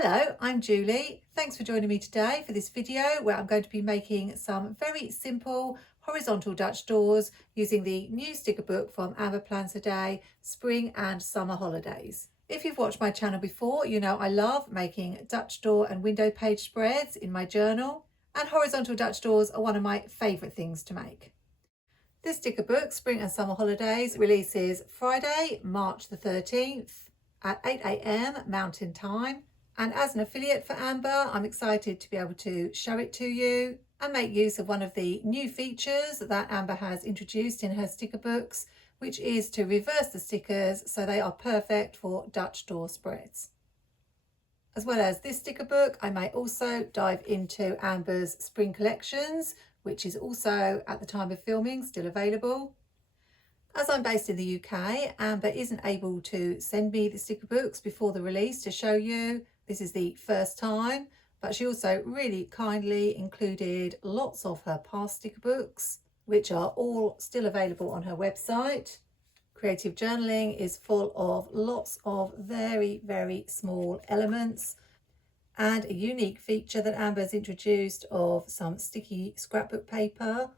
Hello, I'm Julie. Thanks for joining me today for this video where I'm going to be making some very simple horizontal Dutch doors using the new sticker book from Amber Plans a Day Spring and Summer Holidays. If you've watched my channel before, you know I love making Dutch door and window page spreads in my journal, and horizontal Dutch doors are one of my favourite things to make. This sticker book, Spring and Summer Holidays, releases Friday, March the 13th at 8 AM Mountain Time. And as an affiliate for Amber, I'm excited to be able to show it to you and make use of one of the new features that Amber has introduced in her sticker books, which is to reverse the stickers so they are perfect for Dutch door spreads. As well as this sticker book, I may also dive into Amber's spring collections, which is also at the time of filming still available. As I'm based in the UK, Amber isn't able to send me the sticker books before the release to show you. This is the first time, but she also really kindly included lots of her past sticker books, which are all still available on her website. Creative journaling is full of lots of very, very small elements and a unique feature that Amber's introduced of some sticky scrapbook paper.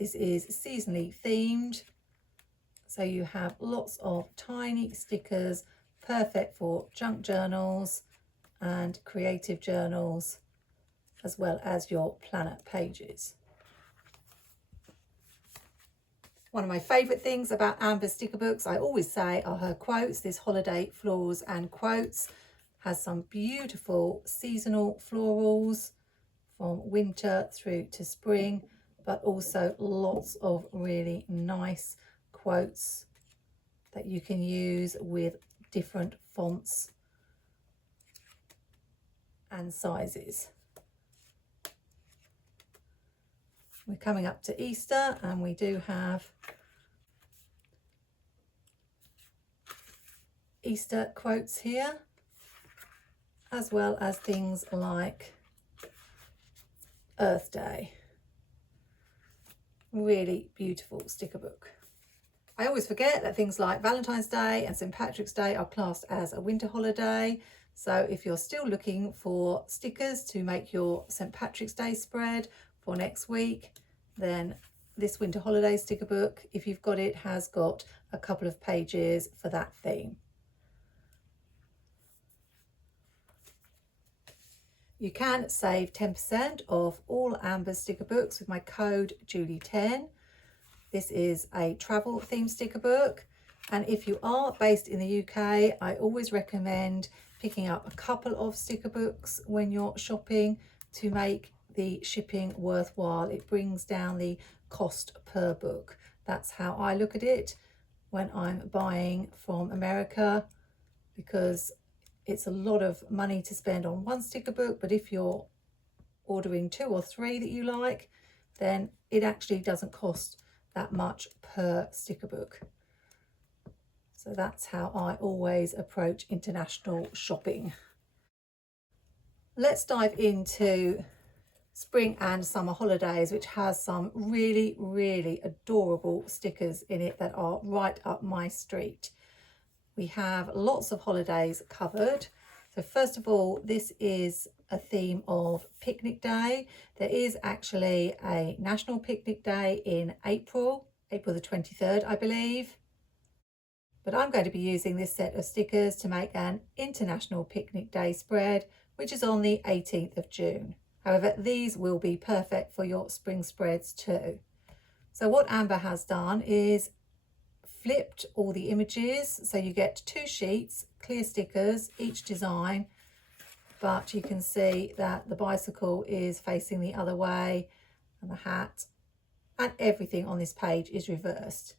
This is seasonally themed. So you have lots of tiny stickers, perfect for junk journals and creative journals, as well as your planner pages. One of my favourite things about Amber's sticker books, I always say, are her quotes. This Holiday Florals and Quotes has some beautiful seasonal florals from winter through to spring, but also lots of really nice quotes that you can use with different fonts and sizes. We're coming up to Easter and we do have Easter quotes here, as well as things like Earth Day. Really beautiful sticker book. I always forget that things like Valentine's Day and St. Patrick's Day are classed as a winter holiday. So if you're still looking for stickers to make your St. Patrick's Day spread for next week, then this winter holiday sticker book, if you've got it, has got a couple of pages for that theme. You can save 10% off all Amber's sticker books with my code Julie10. This is a travel theme sticker book, and if you are based in the UK, I always recommend picking up a couple of sticker books when you're shopping to make the shipping worthwhile. It brings down the cost per book. That's how I look at it when I'm buying from America, because it's a lot of money to spend on one sticker book, but if you're ordering 2 or 3 that you like, then it actually doesn't cost that much per sticker book. So that's how I always approach international shopping. Let's dive into Spring and Summer Holidays, which has some really, really adorable stickers in it that are right up my street. We have lots of holidays covered. So first of all, this is a theme of Picnic Day. There is actually a National Picnic Day in April the 23rd, I believe. But I'm going to be using this set of stickers to make an International Picnic Day spread, which is on the 18th of June. However, these will be perfect for your spring spreads too. So what Amber has done is flipped all the images, so you get 2 sheets, clear stickers, each design, but you can see that the bicycle is facing the other way and the hat, and everything on this page is reversed.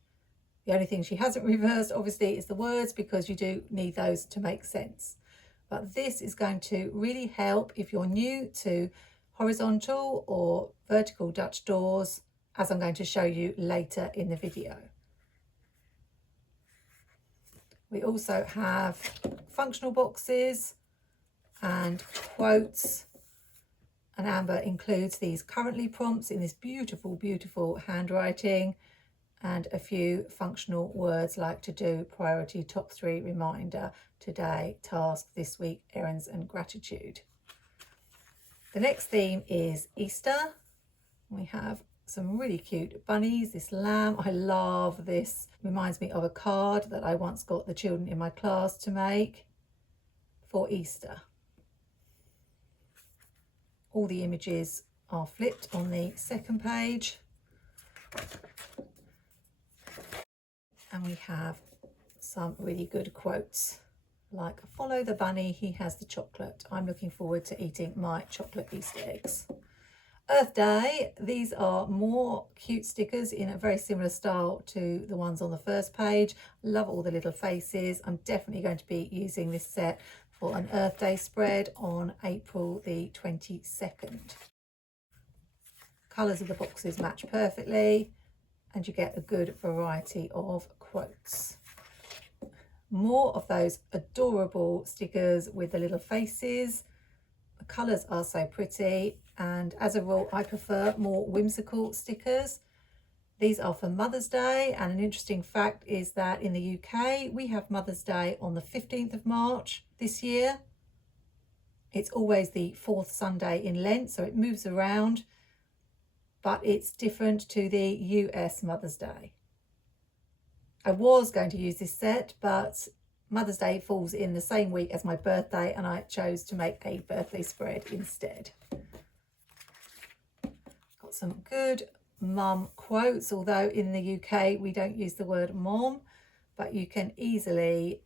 The only thing she hasn't reversed obviously is the words, because you do need those to make sense. But this is going to really help if you're new to horizontal or vertical Dutch doors, as I'm going to show you later in the video. We also have functional boxes and quotes, and Amber includes these currently prompts in this beautiful, beautiful handwriting, and a few functional words like to do, priority, top 3, reminder, today, task, this week, errands and gratitude. The next theme is Easter. We have some really cute bunnies, this lamb. I love this. Reminds me of a card that I once got the children in my class to make for Easter. All the images are flipped on the second page. And we have some really good quotes like, follow the bunny, he has the chocolate. I'm looking forward to eating my chocolate Easter eggs. Earth Day, these are more cute stickers in a very similar style to the ones on the first page. Love all the little faces. I'm definitely going to be using this set for an Earth Day spread on April the 22nd. Colours of the boxes match perfectly and you get a good variety of quotes. More of those adorable stickers with the little faces. The colours are so pretty, and as a rule I prefer more whimsical stickers. These are for Mother's Day, and an interesting fact is that in the UK we have Mother's Day on the 15th of March this year. It's always the 4th Sunday in Lent, so it moves around, but it's different to the US Mother's Day. I was going to use this set, but Mother's Day falls in the same week as my birthday and I chose to make a birthday spread instead. Got some good mum quotes, although in the UK we don't use the word mom, but you can easily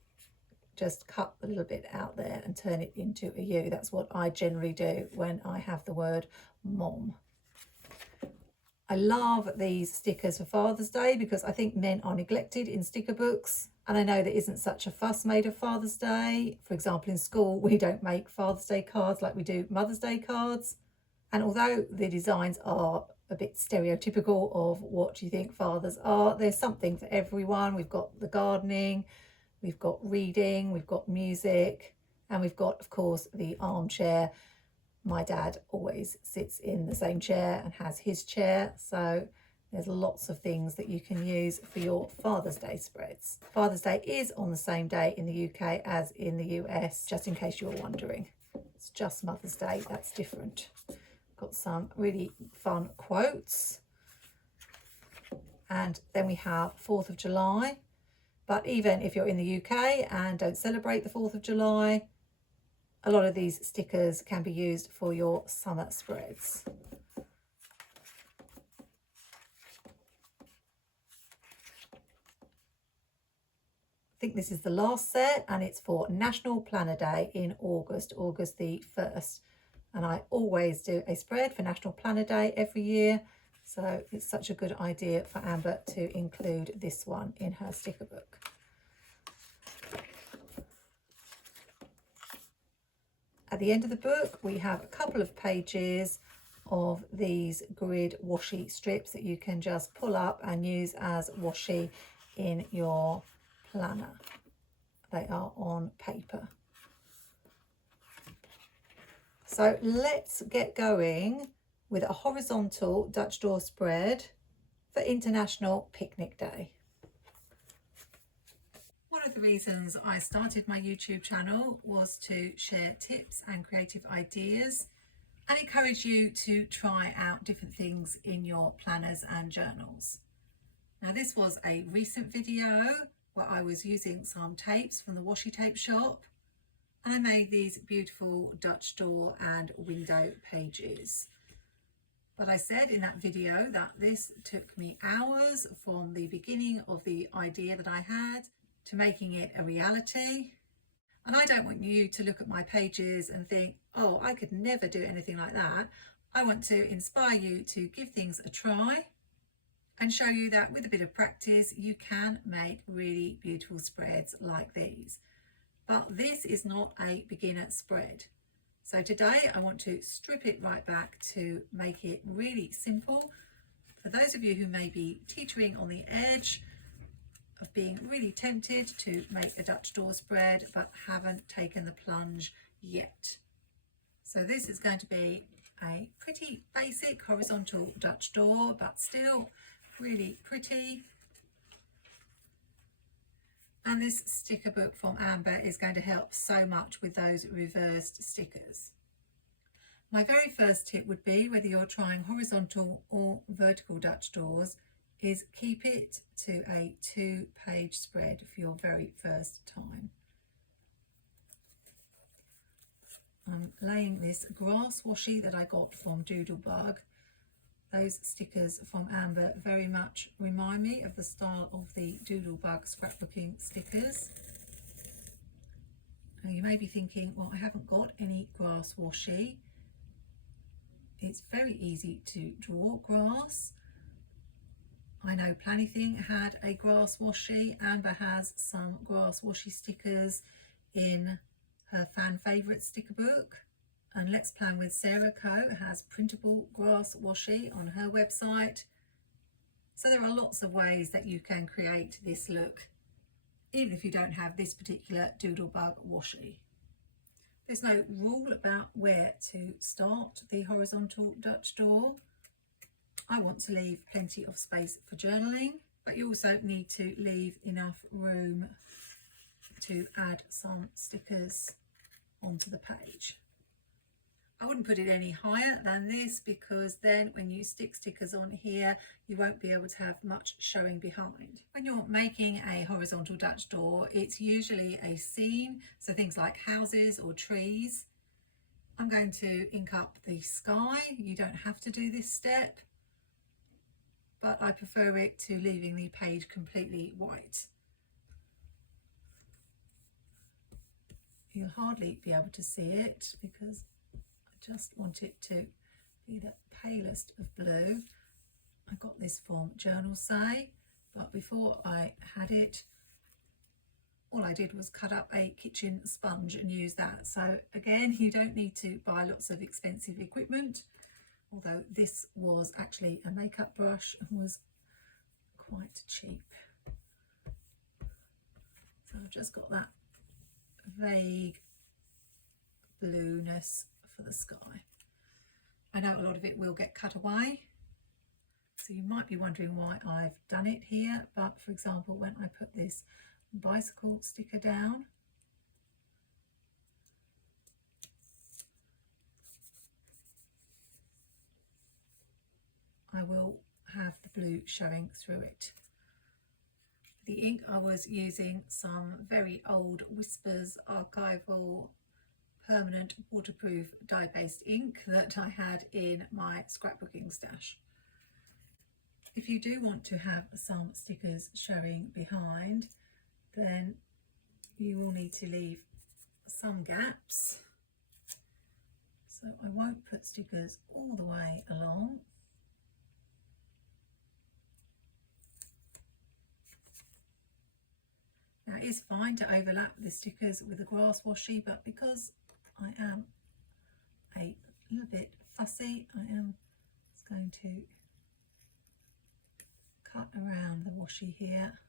just cut a little bit out there and turn it into a U. That's what I generally do when I have the word mom. I love these stickers for Father's Day because I think men are neglected in sticker books, and I know there isn't such a fuss made of Father's Day. For example, in school we don't make Father's Day cards like we do Mother's Day cards, and although the designs are a bit stereotypical of what you think fathers are, there's something for everyone. We've got the gardening, we've got reading, we've got music, and we've got, of course, the armchair. My dad always sits in the same chair and has his chair, so there's lots of things that you can use for your Father's Day spreads. Father's Day is on the same day in the UK as in the US, just in case you're wondering. It's just Mother's Day, that's different. Got some really fun quotes. And then we have 4th of July. But even if you're in the UK and don't celebrate the 4th of July, a lot of these stickers can be used for your summer spreads. I think this is the last set, and it's for National Planner Day in August the 1st. And I always do a spread for National Planner Day every year. So it's such a good idea for Amber to include this one in her sticker book. At the end of the book, we have a couple of pages of these grid washi strips that you can just pull up and use as washi in your planner. They are on paper. So let's get going with a horizontal Dutch door spread for International Picnic Day. One of the reasons I started my YouTube channel was to share tips and creative ideas and encourage you to try out different things in your planners and journals. Now, this was a recent video where I was using some tapes from the washi tape shop, and I made these beautiful Dutch door and window pages. But I said in that video that this took me hours from the beginning of the idea that I had to making it a reality. And I don't want you to look at my pages and think, oh, I could never do anything like that. I want to inspire you to give things a try and show you that with a bit of practice, you can make really beautiful spreads like these. But this is not a beginner spread. So today I want to strip it right back to make it really simple. For those of you who may be teetering on the edge of being really tempted to make a Dutch door spread but haven't taken the plunge yet. So this is going to be a pretty basic horizontal Dutch door, but still really pretty. And this sticker book from Amber is going to help so much with those reversed stickers. My very first tip would be, whether you're trying horizontal or vertical Dutch doors, is keep it to a 2-page spread for your very first time. I'm laying this grass washi that I got from Doodlebug. Those stickers from Amber very much remind me of the style of the Doodlebug scrapbooking stickers. Now you may be thinking, well, I haven't got any grass washi. It's very easy to draw grass. I know Planything had a grass washi. Amber has some grass washi stickers in her fan favourite sticker book, and Let's Plan with Sarah Co has printable grass washi on her website. So there are lots of ways that you can create this look, even if you don't have this particular Doodlebug washi. There's no rule about where to start the horizontal Dutch door. I want to leave plenty of space for journaling, but you also need to leave enough room to add some stickers onto the page. I wouldn't put it any higher than this, because then when you stick stickers on here, you won't be able to have much showing behind. When you're making a horizontal Dutch door, it's usually a scene, so things like houses or trees. I'm going to ink up the sky. You don't have to do this step, but I prefer it to leaving the page completely white. You'll hardly be able to see it because I just want it to be the palest of blue. I got this from Journal Say, but before I had it, all I did was cut up a kitchen sponge and use that. So again, you don't need to buy lots of expensive equipment, although this was actually a makeup brush and was quite cheap. So I've just got that vague blueness for the sky. I know a lot of it will get cut away, so you might be wondering why I've done it here, but for example, when I put this bicycle sticker down, I will have the blue showing through it. The ink, I was using some very old Whispers archival permanent waterproof dye-based ink that I had in my scrapbooking stash. If you do want to have some stickers showing behind, then you will need to leave some gaps. So I won't put stickers all the way along. Now it is fine to overlap the stickers with the grass washi, but because I am a little bit fussy, I am just going to cut around the washi here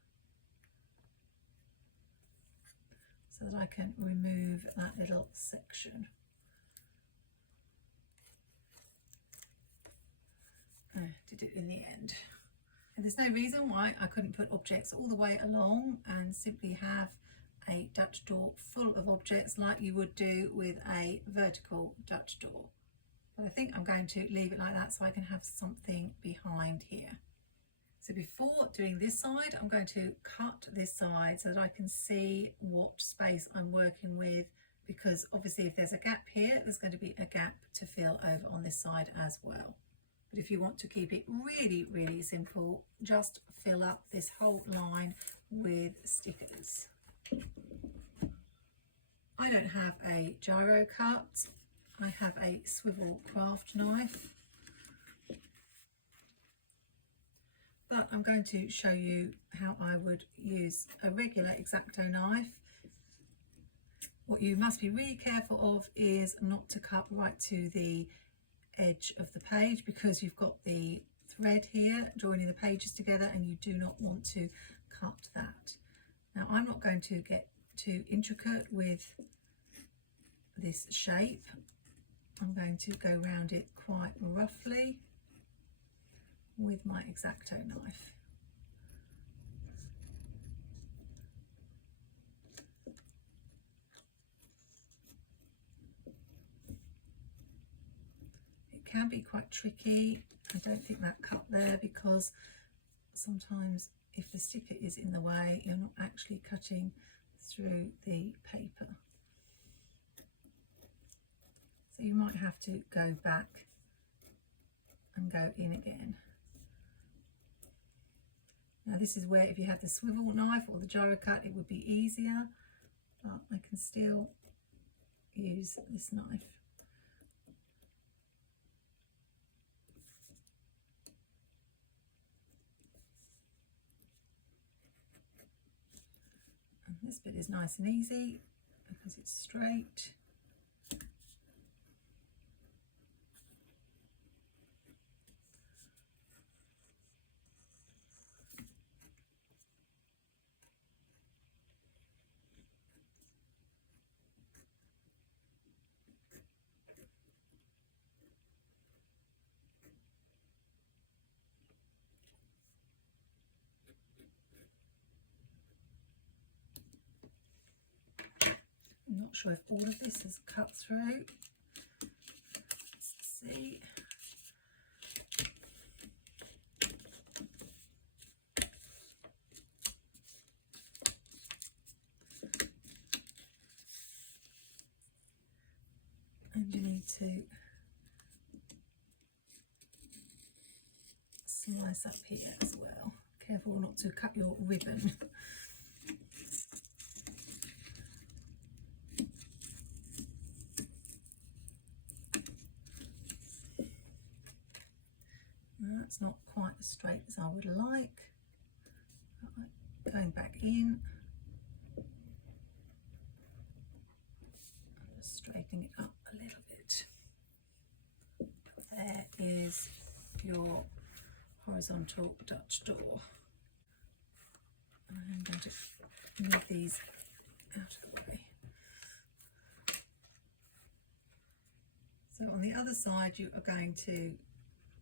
so that I can remove that little section. I did it in the end. And there's no reason why I couldn't put objects all the way along and simply have a Dutch door full of objects like you would do with a vertical Dutch door. But I think I'm going to leave it like that so I can have something behind here. So before doing this side, I'm going to cut this side so that I can see what space I'm working with, because obviously if there's a gap here, there's going to be a gap to fill over on this side as well. But if you want to keep it really, really simple, just fill up this whole line with stickers. I don't have a gyro cut. I have a swivel craft knife. But I'm going to show you how I would use a regular X-Acto knife. What you must be really careful of is not to cut right to the edge of the page, because you've got the thread here joining the pages together and you do not want to cut that. Now I'm not going to get too intricate with this shape. I'm going to go around it quite roughly with my X-Acto knife. can be quite tricky. I don't think that cut there, because sometimes if the sticker is in the way, you're not actually cutting through the paper. So you might have to go back and go in again. Now this is where if you had the swivel knife or the gyro cut, it would be easier, but I can still use this knife. And this bit is nice and easy because it's straight. I'm not sure if all of this is cut through. Let's see. And you need to slice up here as well. Careful not to cut your ribbon. That's not quite as straight as I would like. Going back in, I'm just straightening it up a little bit. There is your horizontal Dutch door. I'm going to move these out of the way. So on the other side, you are going to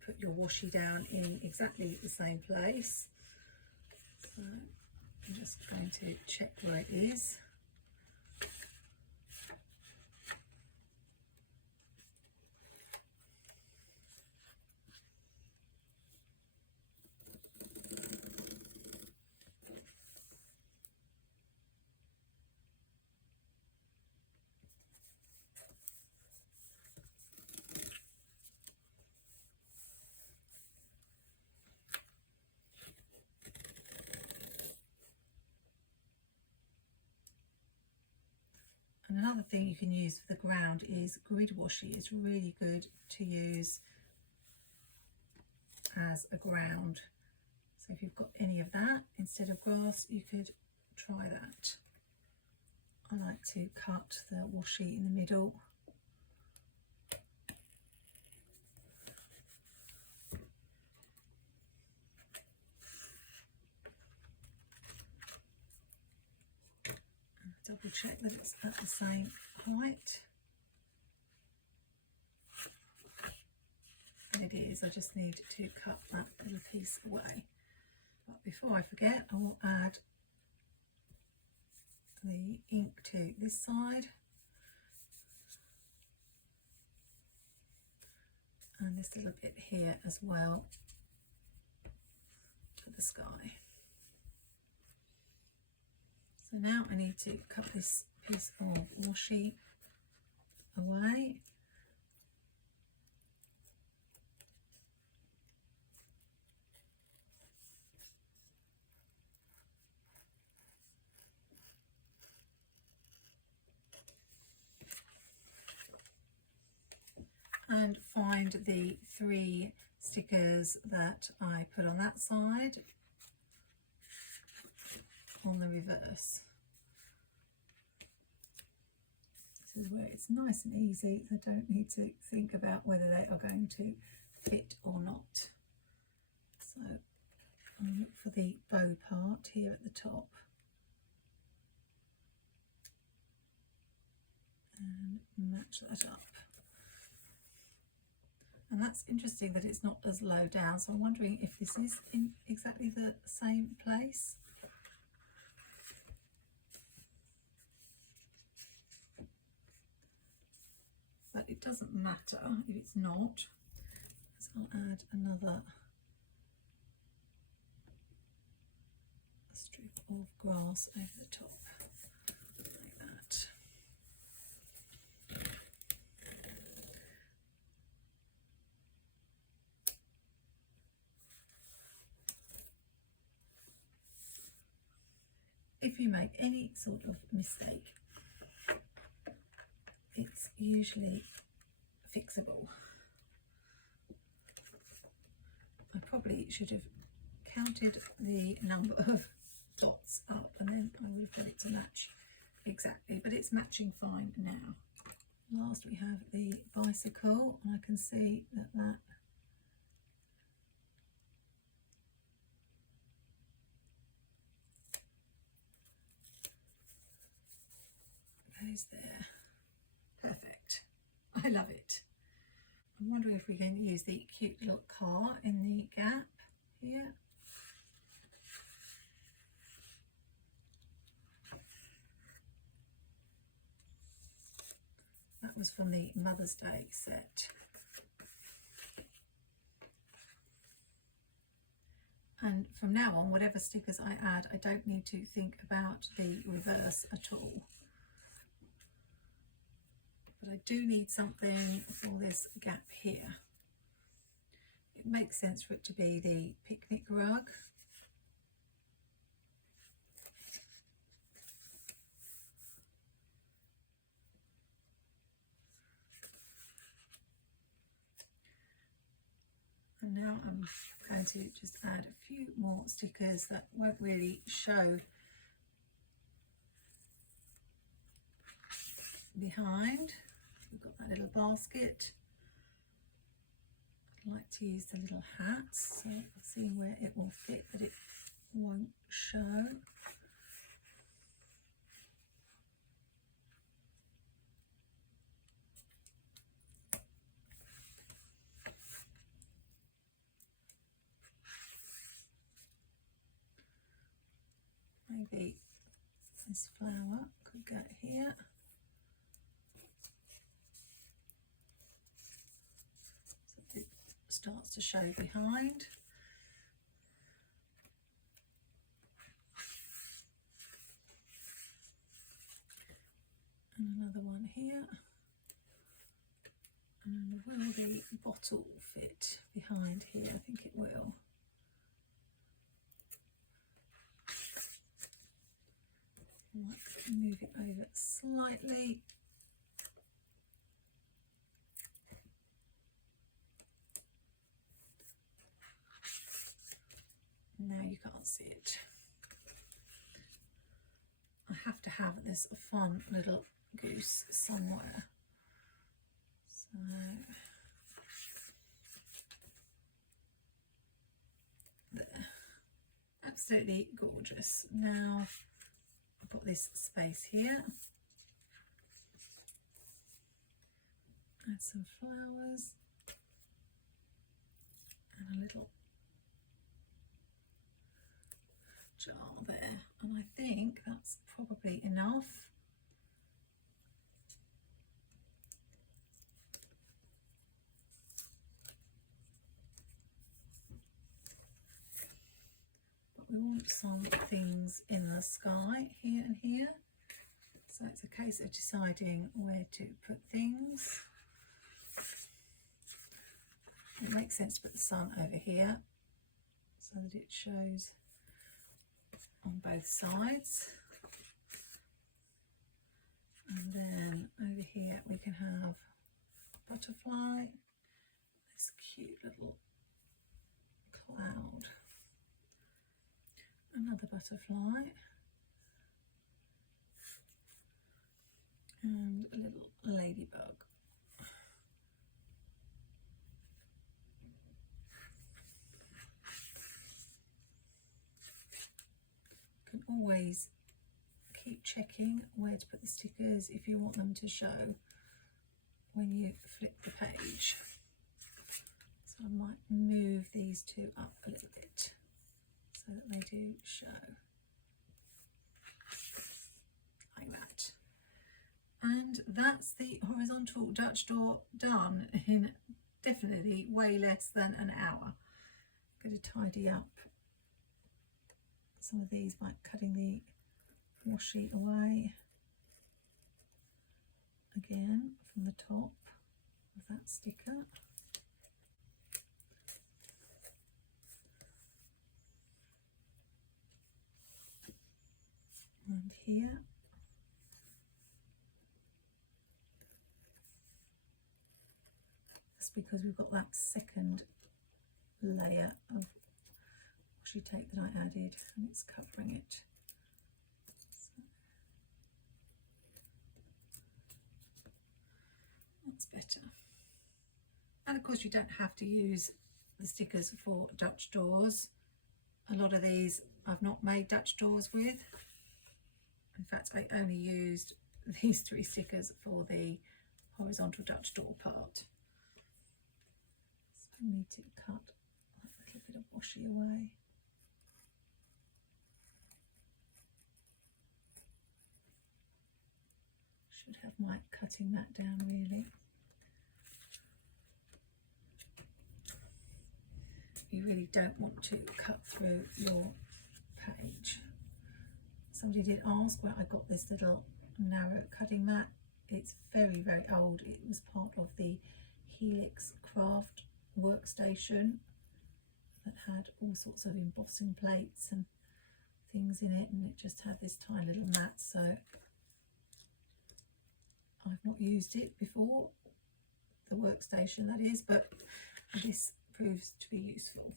put your washi down in exactly the same place. So I'm just going to check where it is. And another thing you can use for the ground is grid washi. It's really good to use as a ground. So if you've got any of that instead of grass, you could try that. I like to cut the washi in the middle. Double check that it's at the same height. And it is. I just need to cut that little piece away. But before I forget, I will add the ink to this side. And this little bit here as well for the sky. So now I need to cut this piece of washi away. And find the 3 stickers that I put on that side on the reverse. This is where it's nice and easy. I don't need to think about whether they are going to fit or not. So I'll look for the bow part here at the top and match that up. And that's interesting that it's not as low down, so I'm wondering if this is in exactly the same place. But it doesn't matter if it's not. So I'll add another strip of grass over the top, like that. If you make any sort of mistake, it's usually fixable. I probably should have counted the number of dots up and then I would have got it to match exactly, but it's matching fine now. Last we have the bicycle, and I can see that that goes there. Perfect. I love it. I'm wondering if we can use the cute little car in the gap here. That was from the Mother's Day set. And from now on, whatever stickers I add, I don't need to think about the reverse at all. But I do need something for this gap here. It makes sense for it to be the picnic rug. And now I'm going to just add a few more stickers that won't really show behind. We've got that little basket. I like to use the little hats, so I've seen where it will fit, but it won't show. Maybe this flower could go here. So it starts to show behind. And another one here. And will the bottle fit behind here? I think it will. Move it over slightly. Now you can't see it. I have to have this fun little goose somewhere. So there. Absolutely gorgeous. Now I've got this space here. Add some flowers and a little jar there, and I think that's probably enough. But we want some things in the sky here and here, so it's a case of deciding where to put things. It makes sense to put the sun over here so that it shows on both sides. And then over here we can have a butterfly, this cute little cloud, another butterfly, and a little ladybug. You can always keep checking where to put the stickers if you want them to show when you flip the page. So I might move these two up a little bit so that they do show like that. And that's the horizontal Dutch door done in definitely way less than an hour. I'm going to tidy up some of these by cutting the washi away again from the top of that sticker. And here. That's because we've got that second layer of washi tape that I added and it's covering it. So that's better. And of course you don't have to use the stickers for Dutch doors. A lot of these I've not made Dutch doors with. In fact, I only used these 3 stickers for the horizontal Dutch door part. So I need to cut that little bit of washi away. Should have Mike cutting that down really. You really don't want to cut through your page. Somebody did ask where I got this little narrow cutting mat. It's very, very old. It was part of the Helix Craft workstation that had all sorts of embossing plates and things in it, and it just had this tiny little mat, so I've not used it before, the workstation that is, but this proves to be useful.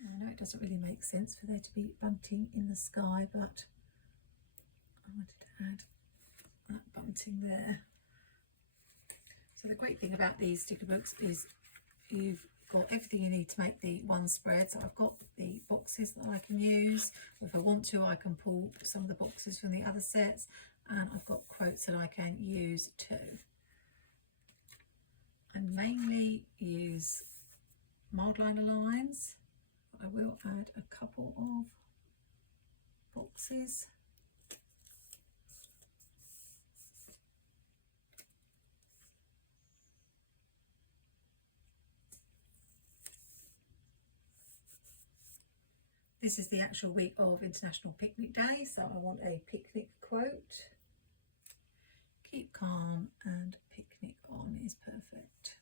I know it doesn't really make sense for there to be bunting in the sky, but I wanted to add that bunting there. So the great thing about these sticker books is you've got everything you need to make the one spread. So I've got the boxes that I can use. If I want to, I can pull some of the boxes from the other sets, and I've got quotes that I can use too. I mainly use Mildliner lines. I will add a couple of boxes. This is the actual week of International Picnic Day, so I want a picnic quote. Keep calm and picnic on is perfect.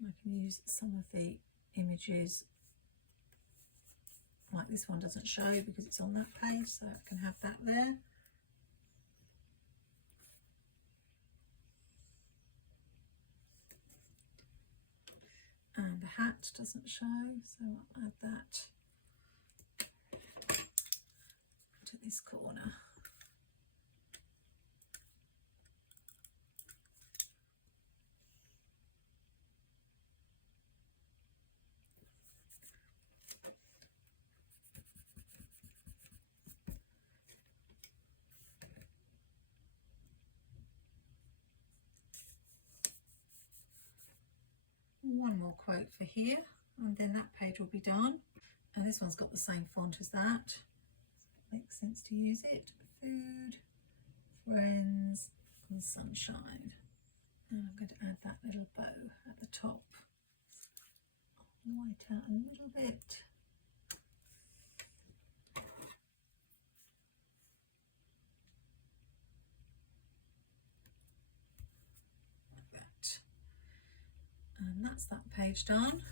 I can use some of the images, like this one doesn't show because it's on that page, so I can have that there. And the hat doesn't show, so I'll add that to this corner. One more quote for here, and then that page will be done. And this one's got the same font as that. Makes sense to use it. Food, friends, and sunshine. And I'm going to add that little bow at the top. White out a little bit. Like that. And that's that page done.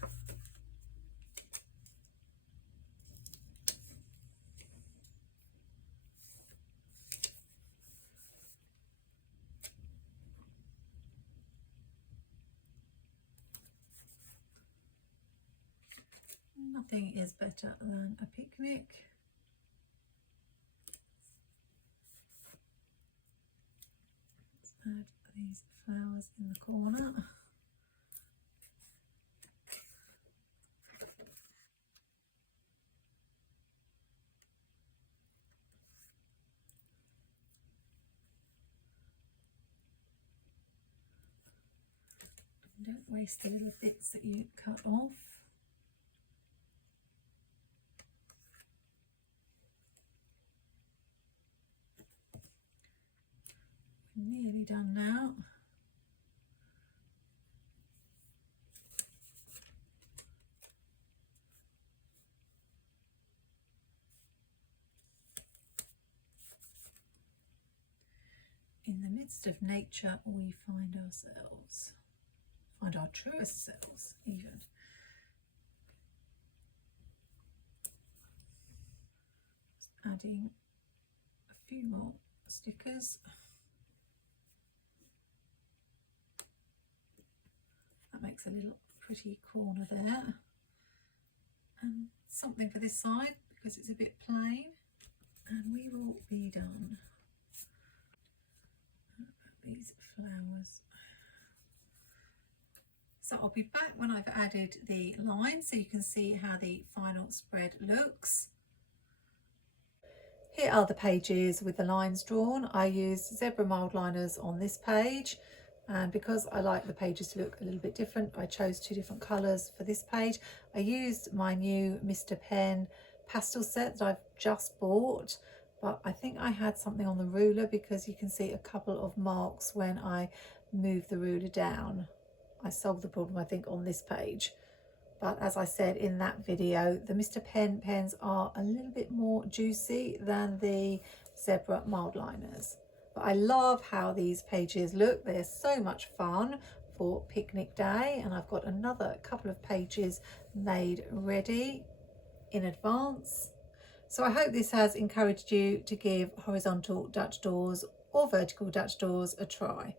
Nothing is better than a picnic. Let's add these flowers in the corner. Don't waste the little bits that you cut off. We're nearly done now. In the midst of nature, we find ourselves, find our truest selves even. Just adding a few more stickers. That makes a little pretty corner there. And something for this side because it's a bit plain. And we will be done. These flowers. So I'll be back when I've added the lines so you can see how the final spread looks. Here are the pages with the lines drawn. I used zebra mild liners on this page, and because I like the pages to look a little bit different, I chose two different colours for this page. I used my new Mr. Pen pastel set that I've just bought, but I think I had something on the ruler because you can see a couple of marks when I move the ruler down. I solved the problem, I think, on this page. But as I said in that video, the Mr. Pen pens are a little bit more juicy than the zebra mild liners. But I love how these pages look. They're so much fun for picnic day. And I've got another couple of pages made ready in advance. So I hope this has encouraged you to give horizontal Dutch doors or vertical Dutch doors a try.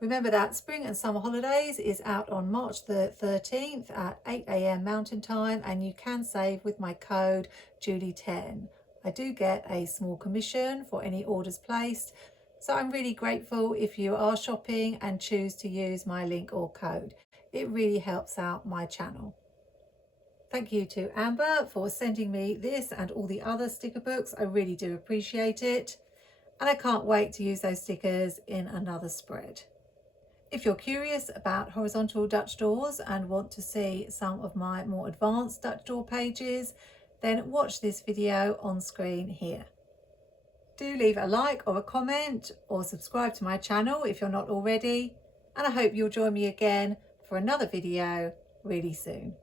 Remember that Spring and Summer Holidays is out on March the 13th at 8 AM Mountain Time, and you can save with my code Julie10. I do get a small commission for any orders placed, so I'm really grateful if you are shopping and choose to use my link or code. It really helps out my channel. Thank you to Amber for sending me this and all the other sticker books. I really do appreciate it. And I can't wait to use those stickers in another spread. If you're curious about horizontal Dutch doors and want to see some of my more advanced Dutch door pages, then watch this video on screen here. Do leave a like or a comment or subscribe to my channel if you're not already. And I hope you'll join me again for another video really soon.